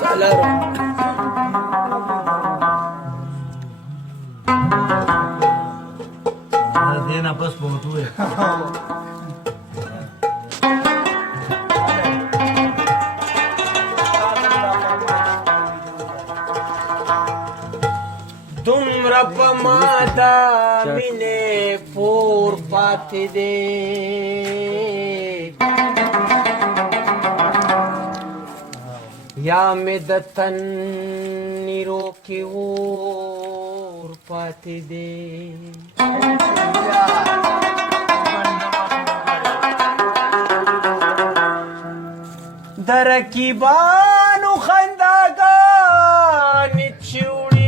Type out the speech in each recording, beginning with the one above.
Salar. देना बस बहुत हुए दुम्र पमादा मिने पोर पाते दे या में दतन निरो की ओर पाते दे در کی بانو خندگان چوڑی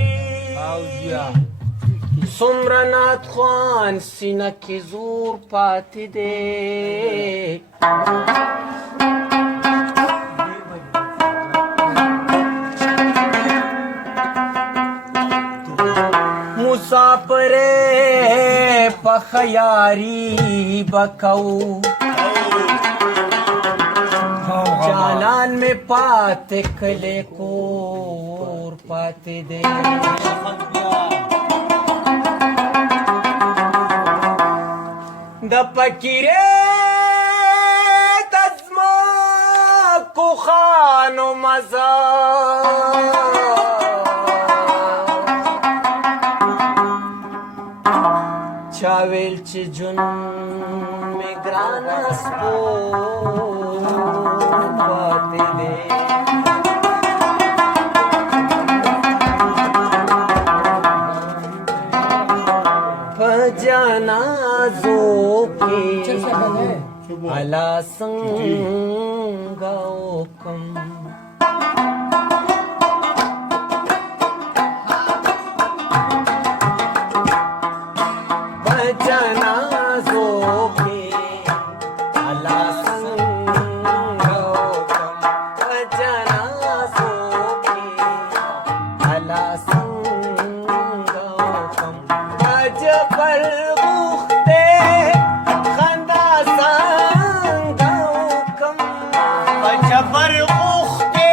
سمرنات خوان سینہ کی زور پاتی دے مسافرے پخیاری بکو جانان میں پاتے کلے کور پاتے دے دا پکیرے تزما کو خانو مزا چاویل چی جن میں گرانا سپو پاتے دے پجانازو کے علا سنگاو کم پجانازو کے علا سنگاو کم پجانازو کے علا سنگاو کم اج پر بوختے خندا سنگاو کم اج پر بوختے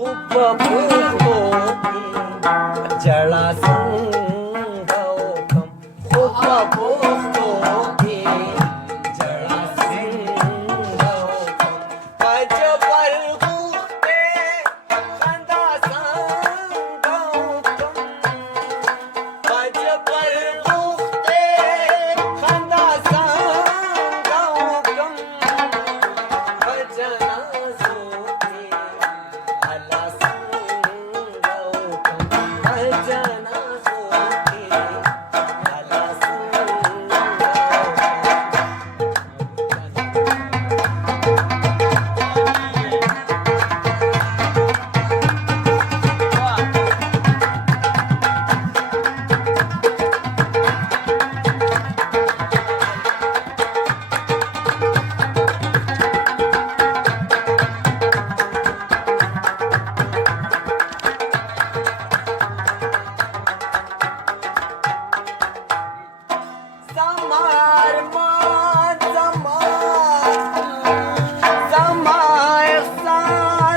खूप फुलतो जळा संगम खूप फुलतो जळा संगम पज पर गुते खंदा संगम पज पर गुते खंदा संगम भजना सोते आला संगम भजना सोते आला संगम Zamar man zamar sa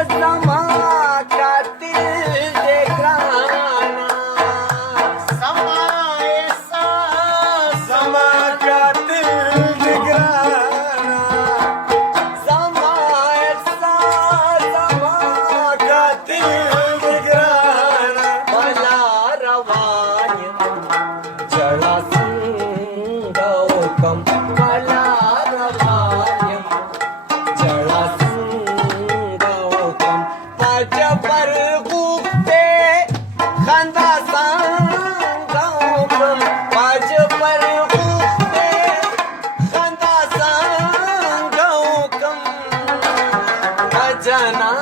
zamar katil de grana zamar sa zamar katil de grana zamar sa zamar katil de grana bala ravanya जळा संगम मला रवायम जळा संगम पज पर गुप्ते खंदा संगम पज पर गुप्ते खंदा संगम भजना